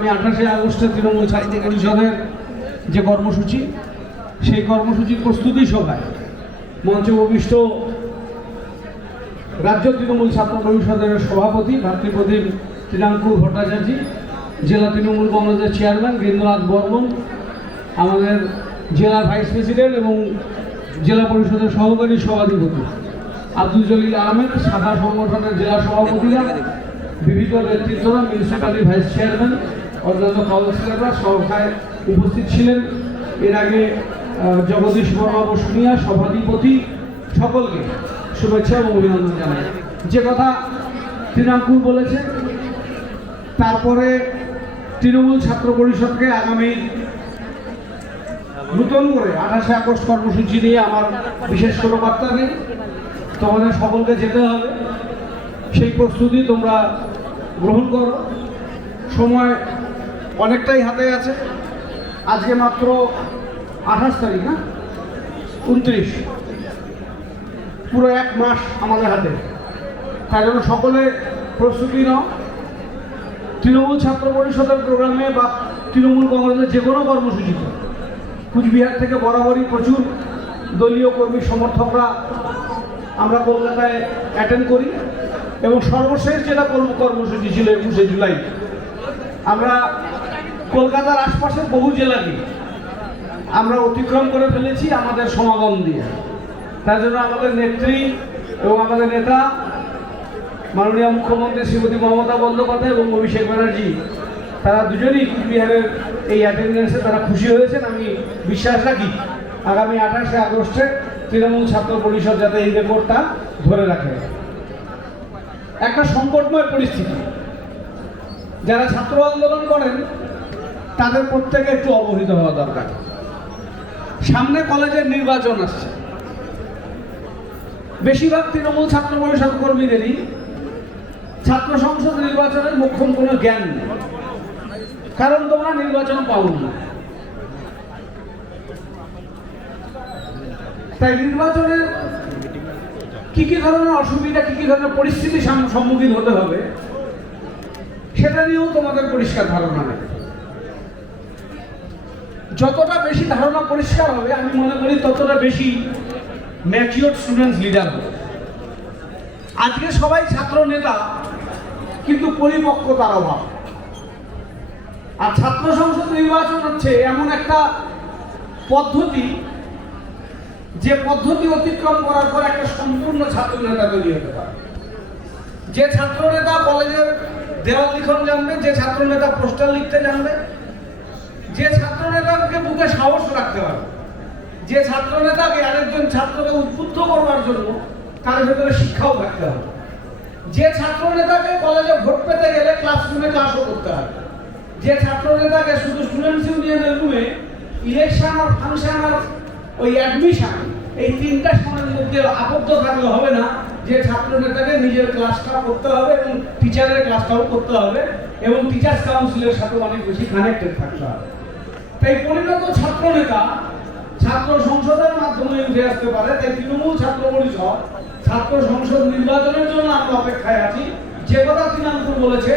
28 আগস্টে তৃণমূল ছাত্র পরিষদের যে কর্মসূচি, সেই কর্মসূচির প্রস্তুতি সভায় মঞ্চে উপবিষ্ট রাজ্য তৃণমূল ছাত্র পরিষদের সভাপতি ভাতৃপ্রতিম তৃণাঙ্কুর ভট্টাচার্য, জেলা তৃণমূল কংগ্রেসের চেয়ারম্যান বীরেন্দ্রনাথ বর্মন, আমাদের জেলার ভাইস প্রেসিডেন্ট এবং জেলা পরিষদের সহকারী সভাধিপতি আব্দুল জলিল আহমেদ, শাখা সংগঠনের জেলা সভাপতিরা, বিবিধ নেতৃত্বরা, মিউনিসিপ্যালিটি ভাইস চেয়ারম্যান, অন্যান্য কাউন্সিলররা সভায় উপস্থিত ছিলেন। এর আগে জগদীশ বর্মা বসুনিয়া সভাধিপতি, সকলকে শুভেচ্ছা এবং অভিনন্দন জানাই। যে কথা তৃণাঙ্কুর বলেছে, তারপরে তৃণমূল ছাত্র পরিষদকে আগামী নতুন করে 28 আগস্ট কর্মসূচি নিয়ে আমার বিশেষ কোনো বার্তা নেই। তোমাদের সকলকে যেতে হবে, সেই প্রস্তুতি তোমরা গ্রহণ করো। সময় অনেকটাই হাতে আছে। আজকে মাত্র 28 তারিখ, না 29, পুরো 1 মাস আমাদের হাতে। তাই জন্য সকলে প্রস্তুতি নাও। তৃণমূল ছাত্র পরিষদের প্রোগ্রামে বা তৃণমূল কংগ্রেসের যে কোনো কর্মসূচিতে কুচবিহার থেকে বরাবরই প্রচুর দলীয় কর্মী সমর্থকরা আমরা কলকাতায় অ্যাটেন্ড করি, এবং সর্বশেষ যেটা কর্মসূচি ছিল 21শে জুলাই, আমরা কলকাতার আশপাশের বহু জেলাকে আমরা অতিক্রম করে ফেলেছি আমাদের সমাগম দিয়ে। তার জন্য আমাদের নেত্রী এবং আমাদের নেতা মাননীয় মুখ্যমন্ত্রী শ্রীমতী মমতা বন্দ্যোপাধ্যায় এবং অভিষেক ব্যানার্জি, তারা দুজনেই কুচবিহারের এই অ্যাটেন্ডেন্সে তারা খুশি হয়েছেন। আমি বিশ্বাস রাখি আগামী 28শে আগস্টে তৃণমূল ছাত্র পরিষদ যাতে এই রেকর্ডটা ধরে রাখে। একটা সংকটময় পরিস্থিতি, যারা ছাত্র আন্দোলন করেন তাদের প্রত্যেকে একটু অবহিত হওয়া দরকার। সামনে কলেজের নির্বাচন আসছে, বেশিরভাগ তৃণমূল ছাত্র পরিষদ কর্মীদেরই ছাত্র সংসদ নির্বাচনের মোক্ষম কোনো জ্ঞান নেই, কারণ তোমরা নির্বাচন পাও না। তাই নির্বাচনের কি কি ধরনের অসুবিধা, কি কি ধরনের পরিস্থিতির সম্মুখীন হতে হবে, সেটা নিয়েও তোমাদের পরিষ্কার ধারণা নেই। যতটা বেশি ধারণা পরিষ্কার হবে, আমি মনে করি ততটা বেশি ম্যাচিওর স্টুডেন্টস লিডার হবে। আজকে সবাই ছাত্র নেতা, কিন্তু পরিপক্কতার অভাব। আর ছাত্র সংসদ নির্বাচন হচ্ছে এমন একটা পদ্ধতি, যে পদ্ধতি অতিক্রম করার পর একটা সম্পূর্ণ ছাত্র নেতা তৈরি হতে পারে। যে ছাত্র নেতা কলেজের দেওয়াল লিখন জানবে, যে ছাত্র নেতা পোস্টার লিখতে জানবে, যে ছাত্র নেতাকে বুকে সাহস রাখতে হবে, যে ছাত্র নেতাকে আরেকজন ছাত্রকে উদ্বুদ্ধ করবার জন্য তার ভেতরে শিক্ষাও থাকতে হবে, যে ছাত্র নেতাকে কলেজে ভোট পেতে গেলে ক্লাসরুমে ক্লাসও করতে হবে, যে ছাত্র নেতাকে শুধু স্টুডেন্টস ইউনিয়নের রুমে ইলেকশন আর ফাংশন আর ওই অ্যাডমিশন, এই তিনটা সময়ের মধ্যে আবদ্ধ থাকলে হবে না, যে ছাত্র নেতাকে নিজের ক্লাসটা করতে হবে এবং টিচারের ক্লাসটাও করতে হবে এবং টিচার্স কাউন্সিলের সাথে অনেক বেশি কানেক্টেড থাকতে হবে। তাই পরিণত ছাত্র নেতা ছাত্র সংসদের মাধ্যমে উঠে আসতে পারে। তাই তৃণমূল ছাত্র পরিষদ ছাত্র সংসদ নির্বাচনের জন্য আমরা অপেক্ষায় আছি। যে কথা তৃণাঙ্কুর বলেছে,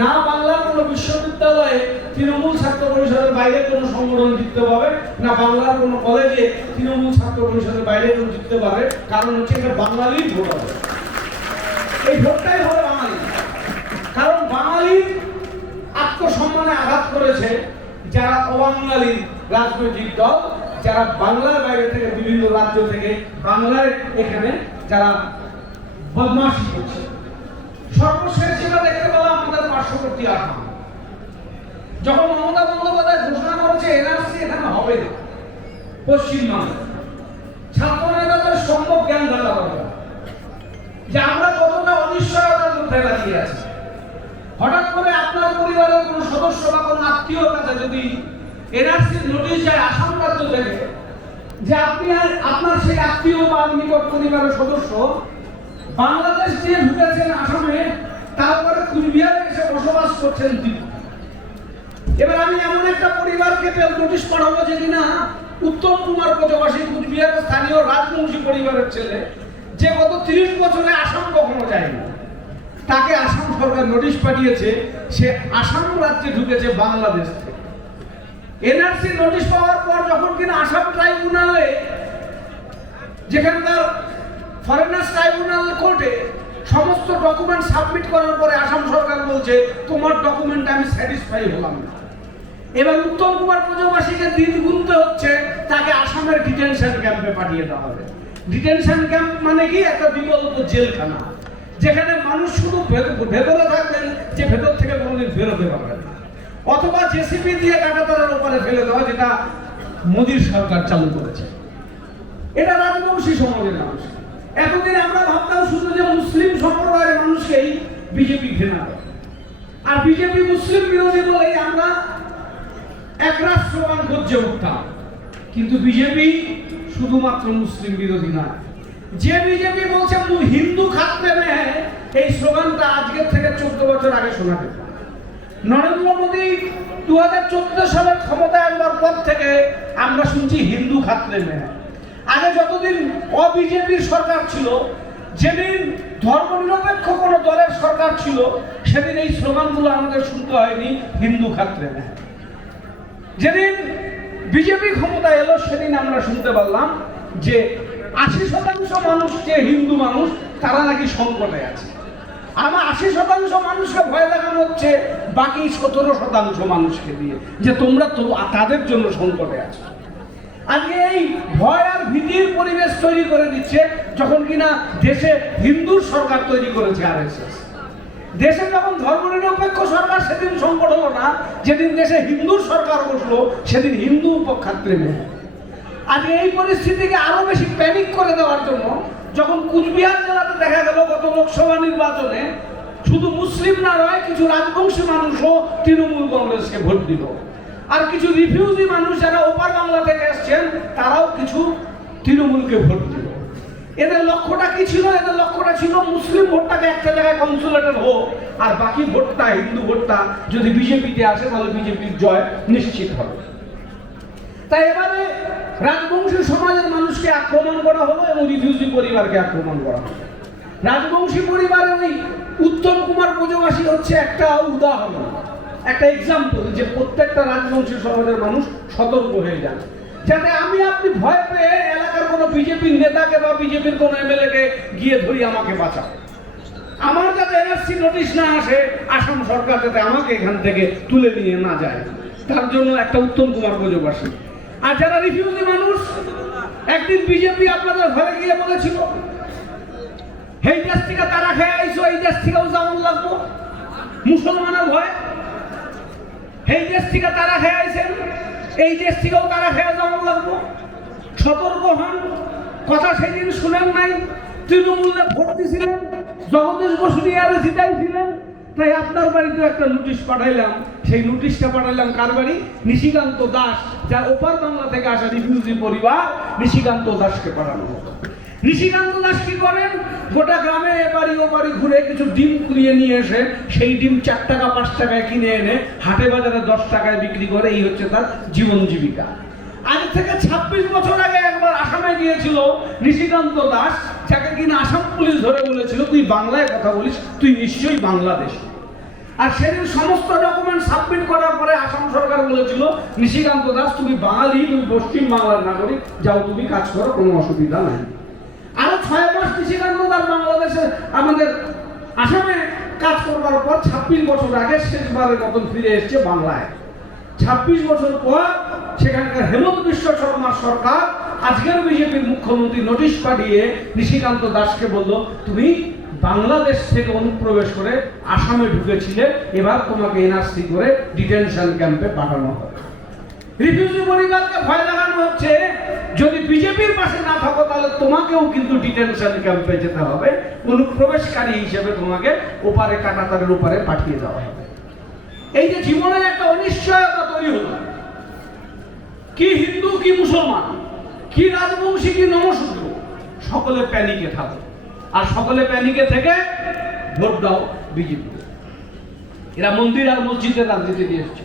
না বাংলার কোনো বিশ্ববিদ্যালয়ে তৃণমূল ছাত্র পরিষদের বাইরে কোনো সংগঠন জিততে পাবে, না বাংলার কোনো কলেজে তৃণমূল ছাত্র পরিষদের বাইরে কোনো জিততে পারে। কারণ হচ্ছে এটা বাঙালির ভোট হবে, এই ভোটটাই হবে বাঙালি। কারণ বাঙালির আত্মসম্মানে আঘাত করেছে যারা অবাঙালি রাজনৈতিক দল, যারা বাংলার বাইরে থেকে বিভিন্ন রাজ্য থেকে বাংলার এখানে যারা বদমাশি করছে। সর্বশেষ যেটা দেখতে পেলাম আমাদের পার্শ্ববর্তী আসাম, যখন মমতা বন্দ্যোপাধ্যায় ঘোষণা করেছে এনআরসি এখানে হবে না, পশ্চিমবঙ্গে ছাত্র নেতাদের সম্ভব জ্ঞান থাকা দরকার যে আমরা কতটা অনিশ্চয়তার মধ্যে দাঁড়িয়ে আছি। হঠাৎ করে আপনার পরিবারের কোনো সদস্য বা কোনো আত্মীয়র কাছে যদি এনআরসির নোটিশ যায় আসাম রাজ্য থেকে, যে আপনি আপনার সেই আত্মীয় বা নিকট পরিবারের সদস্য বাংলাদেশ দিয়ে ঢুকেছেন আসামে, তারপরে কুচবিহারে এসে বসবাস করছেন। এবার আমি এমন একটা পরিবারকে নোটিশ পাঠাবো যে কিনা উত্তম কুমার প্রজাবাসী কুচবিহারের স্থানীয় রাজবংশী পরিবারের ছেলে, যে গত 30 বছরে আসাম কখনো যায়নি, তাকে আসাম সরকার নোটিশ পাঠিয়েছে, সে আসাম রাজ্যে ঢুকেছে বাংলাদেশ থেকে। এনআরসি নোটিশ পাওয়ার পর যখন কিনা আসাম ট্রাইব্যুনালে, যেখানকার ফরেনার্স ট্রাইব্যুনাল কোর্টে সমস্ত ডকুমেন্ট সাবমিট করার পরে আসাম সরকার বলছে তোমার ডকুমেন্টে আমি স্যাটিসফাই হলাম না। এবার উত্তম কুমার ব্রজবাসীকে দিন গুনতে হচ্ছে, তাকে আসামের ডিটেনশন ক্যাম্পে পাঠিয়ে দেওয়া হবে। ডিটেনশন ক্যাম্প মানে কি? একটা বিকল্প জেলখানা, যেখানে মানুষ শুধু ভেতরে থাকবেন, যে ভেতর থেকে কোনোদিন বেরোতে পারবেন না, অথবা জেসিপি দিয়ে কাঁটাতারের উপরে ফেলে দেওয়া, যেটা মোদীর সরকার চালু করেছে। এটা রাজবংশী সমাজের মানুষ। এতদিন আমরা ভাবতাম শুধু যে মুসলিম সম্প্রদায়ের মানুষকেই বিজেপি ঘৃণা করে, আর বিজেপি মুসলিম বিরোধী বলেই আমরা একরাশ স্লোগান গর্জে উঠতাম। কিন্তু বিজেপি শুধুমাত্র মুসলিম বিরোধী না, যে বিজেপি বলছে হিন্দু খাতরে মে, এই স্লোগানটা আজকের থেকে 14 বছর আগে শোনা যেত। নরেন্দ্র মোদী 2014 সালের ক্ষমতায় আসার পর থেকে আমরা শুনছি হিন্দু খাতরে মে। আগে যতদিন অবিজেপির সরকার ছিল, যেদিন ধর্মনিরপেক্ষ কোনো দলের সরকার ছিল, সেদিন এই স্লোগানগুলো আমাদের শুনতে হয়নি, হিন্দু খাতরে মে। যেদিন বিজেপি ক্ষমতায় এলো, সেদিন আমরা শুনতে পারলাম যে 80% মানুষ যে হিন্দু মানুষ, তারা নাকি সংকটে আছে। আমার 80% মানুষকে ভয় দেখানো হচ্ছে বাকি 17% মানুষকে দিয়ে, যে তোমরা তো তাদের জন্য সংকটে আছো। আজকে এই ভয় আর ভীতির পরিবেশ তৈরি করে দিচ্ছে, যখন কিনা দেশে হিন্দুর সরকার তৈরি করেছে আরএসএস। দেশে যখন ধর্মনিরপেক্ষ সরকার, সেদিন সংকট হলো না, যেদিন দেশে হিন্দুর সরকার বসলো, সেদিন হিন্দু পক্ষাত্রে মেয়ে। আজকে এই পরিস্থিতিকে আরো বেশি প্যানিক করে দেওয়ার জন্য, যখন কুচবিহার জেলাতে দেখা গেল গত লোকসভা নির্বাচনে শুধু মুসলিম না রয়, কিছু রাজবংশী মানুষও তৃণমূল কংগ্রেসকে ভোট দিল, আর কিছু রিফিউজি মানুষ যারা ওপার বাংলা থেকে এসছেন, তারাও কিছু তৃণমূলকে ভোট দিল। এদের লক্ষ্যটা কি ছিল? এদের লক্ষ্যটা ছিল মুসলিম ভোটটাকে একটা জায়গায় কনসোলেটেড হোক, আর বাকি ভোটটা, হিন্দু ভোটটা যদি বিজেপিতে আসে, তাহলে বিজেপির জয় নিশ্চিত হবে। তাই এবারে রাজবংশী সমাজের মানুষকে আক্রমণ করা হলো এবং রিফিউজি পরিবারকে আক্রমণ করা হলো। রাজবংশী পরিবারের ওই উত্তম কুমার ব্রজবাসী হচ্ছে একটা উদাহরণ, একটা এক্সাম্পল, যে প্রত্যেকটা রাজবংশী সমাজের মানুষ সতর্ক হয়ে যান, যাতে আমি আপনি ভয় পেয়ে এলাকার কোনো বিজেপির নেতাকে বা বিজেপির কোনো এমএলএ কে গিয়ে ধরি আমাকে বাঁচাও। আমার যাতে এনআরসি নোটিশ না আসে, আসাম সরকার যাতে আমাকে এখান থেকে তুলে নিয়ে না যায়, তার জন্য একটা উত্তম কুমার ব্রজবাসী। আর যারা রিফিউজি মানুষ, একদিন বিজেপি আপনাদের ঘরে গিয়ে বলেছিল, এই দেশ থেকে তারা খেয়ে আইসো, এই দেশ থেকেও যেমন লাগবো, মুসলমানের ভয়। এই দেশ থেকে তারা খেয়ে আইসেন, এই দেশ থেকেও তারা খেয়ে যেমন লাগবো, সতর্ক হন। কথা সেদিন শুনেন নাই, তৃণমূলে ভোট দিয়েছিলেন, জগদীশ বসু আরো জিতাইছিলেন। তাই আপনার বাড়িতে একটা নোটিশ পাঠাইলাম, সেই নোটিশটা পাঠাইলাম কার বাড়ি? নিশিকান্ত দাস, যার ওপার বাংলা থেকে আসা রিফিউজি পরিবার, নিশিকান্ত দাসকে পাঠানো হতো। নিশিকান্ত দাস কি করেন? গোটা গ্রামে এবারই ওবারই ঘুরে কিছু ডিম কুড়িয়ে নিয়ে এসে, সেই ডিম 4 টাকা 5 টাকায় কিনে এনে হাটে বাজারে 10 টাকায় বিক্রি করে, এই হচ্ছে তার জীবন জীবিকা। আজ থেকে 26 বছর আগে একবার আসামে গিয়েছিল নিশিকান্ত দাস, যাকে কিনা আসাম পুলিশ ধরে বলেছিল তুই বাংলায় কথা বলিস, তুই নিশ্চয়ই বাংলাদেশী। আর সেদিন সমস্ত ডকুমেন্ট সাবমিট করার পরে আসাম সরকার বলেছিল, নিশিকান্ত দাস তুমি বাঙালি, তুমি পশ্চিম বাংলার নাগরিক, যাও তুমি কাজ করো, কোনো অসুবিধা নাই। আরো 6 মাস নিশিকান্ত দাস বাংলাদেশে আমাদের আসামে কাজ করবার পর 26 বছর আগে শেষবারের মতন ফিরে এসছে বাংলায়। 26 বছর পর সেখানকার হেমন্ত বিশ্ব শর্মার সরকার, আজকের বিজেপির মুখ্যমন্ত্রী, নোটিশ পাঠিয়ে নিশিকান্ত দাসকে বলল, তুমি বাংলাদেশ থেকে অনুপ্রবেশ করে আসামে ঢুকেছিলে, এবার তোমাকে এনআরসি করে ডিটেনশন ক্যাম্পে পাঠানো হবে। রিফিউজি পরিবারকে ভয় দেখানো হচ্ছে, যদি বিজেপির পাশে না থাকো তাহলে তোমাকেও কিন্তু ডিটেনশন ক্যাম্পে যেতে হবে, অনুপ্রবেশকারী হিসেবে তোমাকে ওপারে কাঁটাতারের ওপারে পাঠিয়ে দেওয়া হবে। এই যে জীবনের একটা অনিশ্চয়তা তৈরি হলো, কি হিন্দু কি মুসলমান, কি রাজবংশী কি নমশূদ্র, সকলে প্যানিকে থাকে। আর সকলে প্যানিকে থেকে ভোট দাও বিজেপি। এরা মন্দির আর মসজিদের রাজনীতি দিয়ে এসছে।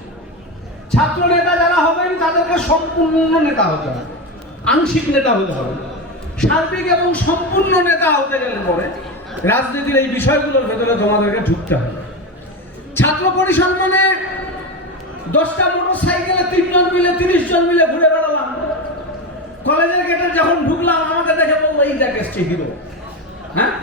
ছাত্র নেতা যারা হবেন তাদেরকে সম্পূর্ণ নেতা হতে হবে, আংশিক নেতা হতে হবে। সার্বিক এবং সম্পূর্ণ নেতা হতে গেলে পরে রাজনীতির এই বিষয়গুলোর ভেতরে তোমাদেরকে ঢুকতে হবে। ছাত্র পরিষদ মানে 10টা মোটর সাইকেলে 3 জন মিলে 30 জন মিলে ঘুরে বেড়ালাম। কলেজের গেটে যখন ঢুকলাম আমাকে দেখে বললো এই দেখ এসছে হিরো। হ্যাঁ,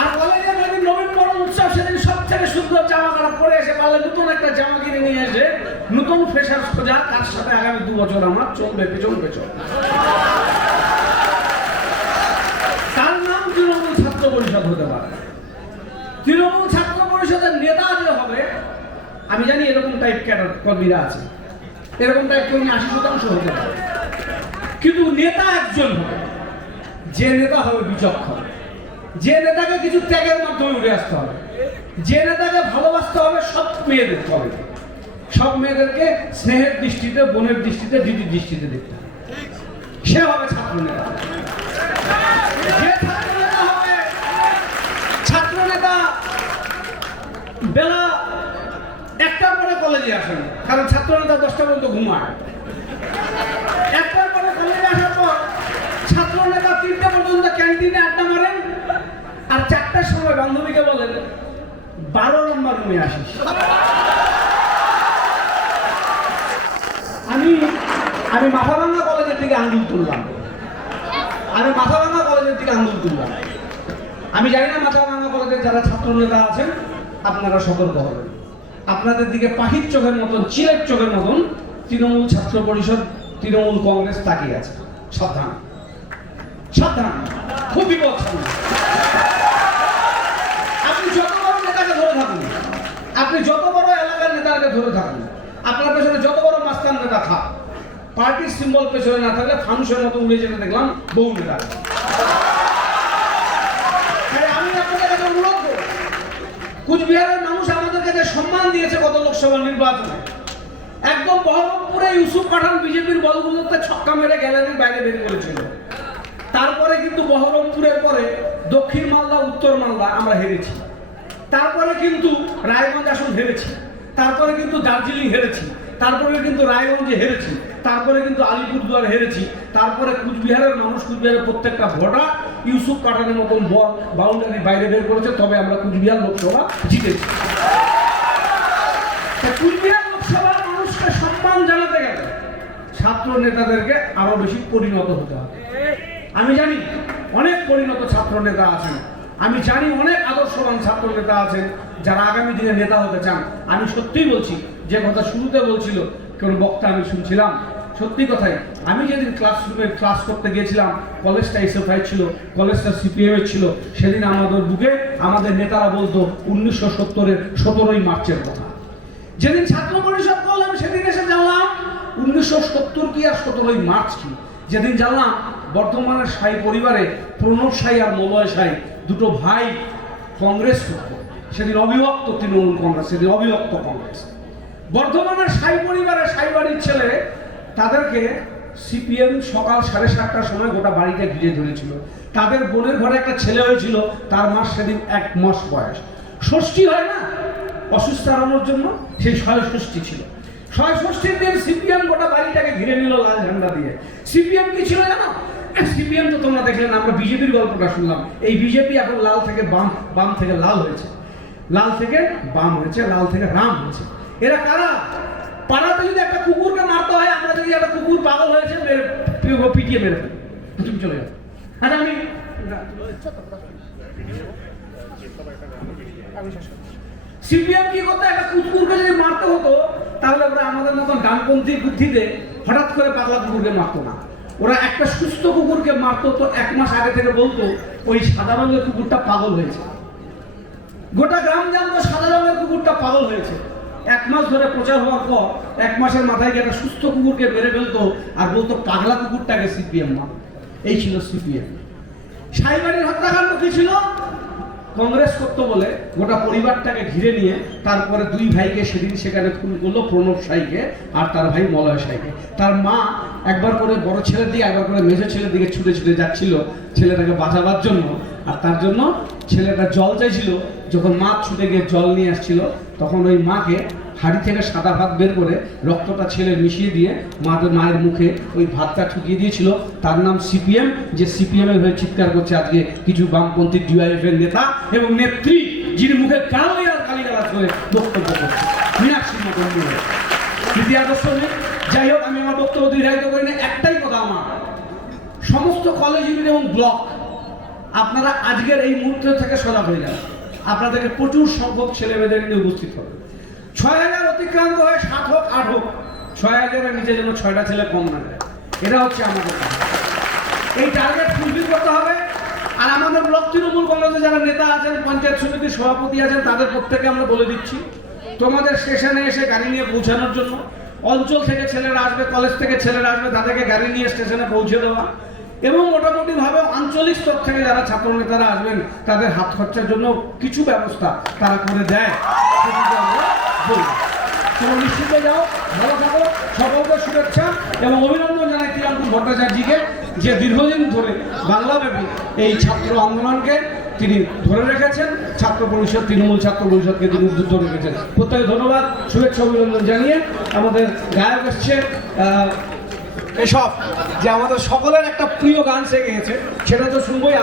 আর কলেজে নবীন বরণ উৎসব সেদিন সব থেকে সুন্দর জামা কাপড় পরে এসে পারলে নতুন একটা জামা কিনে নিয়ে এসে নতুন ফ্রেশার সোজা, তার সাথে আগামী 2 বছর আমরা চলবে পেছন। তার নাম তৃণমূল ছাত্র পরিষদ হতে পারে। তৃণমূল ছাত্র পরিষদের নেতা যে হবে, আমি জানি এরকম টাইপ ক্যাডার কর্মীরা আছে, এরকম টাইপ কর্মী 80% হতে পারে, কিন্তু নেতা একজন হবে, যে নেতা হবে বিচক্ষণ, যে নেতাকে কিছু ত্যাগের মাধ্যমে উঠে আসতে হবে, যে নেতাকে ভালোবাসতে হবে সব মেয়েদের হবে, সব মেয়েদেরকে স্নেহের দৃষ্টিতে, বোনের দৃষ্টিতে, দিদির দৃষ্টিতে দেখতে হবে, সে হবে ছাত্র নেতা। যে ছাত্র নেতা হবে, ছাত্র নেতা বেলা 1টার পরে কলেজে আসেন, কারণ ছাত্র নেতা 10টা পর্যন্ত ঘুমায়। 1টার পরে কলেজে আসার পর ছাত্র নেতা 3টা পর্যন্ত ক্যান্টিনে আড্ডা মারেন, আর 4টার সময় বান্ধবীকে বলেন 12 নম্বর রুমে আসিস। আমি মাথাভাঙ্গা কলেজের দিকে আঙ্গুল তুললাম, আমি জানি না মাথাভাঙ্গা কলেজের যারা ছাত্র নেতা আছেন আপনারা সতর্ক হবেন। আপনাদের দিকে পাখির চোখের মতন, চিলের চোখের মতন তৃণমূল ছাত্র পরিষদ, তৃণমূল কংগ্রেস তাকিয়ে আছে। সাবধান, খুব বিপদ। আপনি যত বড় নেতাকে ধরে থাকুন, আপনি যত বড় এলাকার নেতাকে ধরে থাকুন, আপনার পেছনে যত বড় মাস্তান নেতা থাক, পার্টির সিম্বল পেছনে না থাকলে ফানুসের মতো উড়ে যেতে দেখলাম বহু নেতা। আমি আপনাদের কাছে অনুরোধ করব, কুচবিহারের মানুষ আমাদের কাছে সম্মান দিয়েছে গত লোকসভা নির্বাচনে। একদম বহরমপুরে ইউসুফ পাঠান বিজেপির বলগুলোতে ছক্কা মেরে গ্যালারির বাইরে বের করেছিল। তারপরে কিন্তু বহরমপুরের পরে দক্ষিণ মালদা, উত্তর মালদা আমরা হেরেছি। তারপরে কিন্তু রায়গঞ্জ আসন হেরেছি, তারপরে কিন্তু দার্জিলিং হেরেছি, তারপরে কিন্তু রায়গঞ্জে হেরেছি, তারপরে কিন্তু আলিপুরদুয়ার হেরেছি, তারপরে কুচবিহারের মানুষ, কুচবিহারের প্রত্যেকটা ভোটার ইউসুফ পাঠানের মতন বল বাউন্ডারি বাইরে বের করেছে, তবে আমরা কুচবিহার লোকসভা জিতেছি। কুচবিহার লোকসভার মানুষকে সম্মান জানাতে গেলে ছাত্র নেতাদেরকে আরো বেশি পরিণত হতে হবে। আমি জানি অনেক পরিণত ছাত্র নেতা আছেন, আমি জানি অনেক আদর্শবান ছাত্র নেতা আছেন যারা আগামী দিনে নেতা হতে চান। আমি সত্যিই বলছি, যে কথা শুরুতে বলছিল কোন বক্তা, আমি শুনছিলাম, সত্যি কথাই। আমি যেদিন ক্লাসরুমে ক্লাস করতে গিয়েছিলাম, কলেজটা এসএফআই ছিল, কলেজটা সিপিএম ছিল, সেদিন আমাদের বুকে আমাদের নেতারা বলতো 1970-এর 17ই মার্চের কথা। যেদিন ছাত্র পরিষদ করলাম সেদিন এসে জানলাম 1970 কি আর 17ই মার্চ কি। যেদিন জানলাম বর্ধমানের সাই পরিবারে প্রণব সাই আর মলয় সাই দুটো ভাই কংগ্রেস করত, সেদিন অবিভক্ত তৃণমূল কংগ্রেস, সেদিন অবিভক্ত কংগ্রেস। বর্ধমানের সাই পরিবারের সাই বাড়ির ছেলে, তাদেরকে সিপিএম সকাল 7:30টার সময় গোটা বাড়িটা ঘিরে ধরেছিল। তাদের বোনের ঘরে একটা ছেলে হয়েছিল, তার মাস সেদিন 1 মাস বয়স। ষষ্ঠী হয় না অসুস্থ আরানোর জন্য, সেই 6ষষ্ঠী ছিল। 6ষষ্ঠীর দিন সিপিএম গোটা বাড়িটাকে ঘিরে নিল লাল ঝান্ডা দিয়ে। সিপিএম কি ছিল জানো? সিপিএম তো তোমরা দেখলেন, আমরা বিজেপির গল্পটা শুনলাম। এই বিজেপি এখন লাল থেকে বাম, বাম থেকে লাল হয়েছে, লাল থেকে বাম হয়েছে, লাল থেকে রাম হয়েছে। এরা কারা? পাড়াতে যদি একটা কুকুরকে মারতে হয়, আমরা যদি একটা কুকুর পাগল হয়েছে পিটিয়ে মেরে ফেলি, তুমি চলে যাও। আচ্ছা, সিপিএম কি করতো? একটা কুকুরকে যদি মারতে হতো তাহলে ওরা আমাদের মতন ডানপন্থী বুদ্ধিতে হঠাৎ করে পাগলা কুকুরকে মারতো না। ওরা একটা সুস্থ কুকুরকে মারতো তো 1 মাস আগে থেকে বলতো ওই সাদা রঙের কুকুরটা পাগল হয়েছে। গোটা গ্রাম জানতো সাদা রঙের কুকুরটা পাগল হয়েছে। 1 মাস ধরে প্রচার হওয়ার পর 1 মাসের মাথায় গিয়ে একটা সুস্থ কুকুরকে মেরে ফেলতো আর বলতো পাগলা কুকুরটাকে সিপিএম মার। এই ছিল সিপিএম। সাইবাড়ির হত্যাকাণ্ড কি ছিল? কংগ্রেস করতো বলে গোটা পরিবারটাকে ঘিরে নিয়ে তারপরে 2 ভাইকে সেদিন সেখানে খুন করলো, প্রণব সাইকে আর তার ভাই মলয় সাইকে। তার মা একবার করে বড় ছেলের দিকে, একবার করে মেজো ছেলের দিকে ছুটে ছুটে যাচ্ছিল ছেলেটাকে বাঁচাবার জন্য, আর তার জন্য ছেলেটা জল চাইছিল। যখন মা ছুটে গিয়ে জল নিয়ে আসছিল, তখন ওই মাকে হাঁড়ি থেকে সাদা ভাত বের করে রক্তটা ছেলে মিশিয়ে দিয়ে মায়ের মুখে ওই ভাতটা ঠুকিয়ে দিয়েছিল। তার নাম সিপিএম, যে সিপিএমের হয়ে চিৎকার করছে আজকে কিছু বামপন্থী ডিওয়াইএফের নেতা এবং নেত্রী, যিনি মুখে গালি আর গালিগালাজ করে বক্তব্য করছে মীনাক্ষী মন্ডল। নীতি আদর্শ নেই। যাই হোক, আমি আমার বক্তব্য দীর্ঘায়িত করি না। একটাই কথা আমার, সমস্ত কলেজ ইউনিট এবং ব্লক আপনারা আজকের এই মুহূর্ত থেকে সজাগ হয়ে যান। আপনাদেরকে প্রচুর সংখ্যক ছেলেমেয়েদের নিয়ে উপস্থিত হবে। ৬,০০০ অতিক্রান্ত হয়ে ৭ হোক ৮ হোক, ৬,০০০-এর নিচে যেন ৬টা ছেলে কম না যায়, এটা হচ্ছে আমাদের এই টার্গেট ফুলফিল করতে হবে। আর আমাদের ব্লক তৃণমূল কংগ্রেসে যারা নেতা আছেন, পঞ্চায়েত সমিতির সভাপতি আছেন, তাদের প্রত্যেকে আমরা বলে দিচ্ছি, তোমাদের স্টেশনে এসে গাড়ি নিয়ে পৌঁছানোর জন্য, অঞ্চল থেকে ছেলেরা আসবে, কলেজ থেকে ছেলেরা আসবে, তাদেরকে গাড়ি নিয়ে স্টেশনে পৌঁছে দেওয়া, এবং মোটামুটিভাবে আঞ্চলিক স্তর থেকে যারা ছাত্র নেতারা আসবেন তাদের হাত খরচার জন্য কিছু ব্যবস্থা তারা করে দেয়। তোমরা নিশ্চিন্তে যাও, ভালো থাকো, সকলকে শুভেচ্ছা এবং অভিনন্দন জানাই ত্রিয়াঙ্কুর ভট্টাচার্যকে, যে দীর্ঘদিন ধরে বাংলাব্যাপী এই ছাত্র আন্দোলনকে তিনি ধরে রেখেছেন, ছাত্র পরিষদ, তৃণমূল ছাত্র পরিষদকে তিনি উদ্ধৃত রেখেছেন। প্রত্যেকে ধন্যবাদ, শুভেচ্ছা অভিনন্দন জানিয়ে আমাদের গায়ক এসছে এসব, যে আমাদের সকলের একটা প্রিয় গান সে গেয়েছে, সেটা তো শুনবোই। আর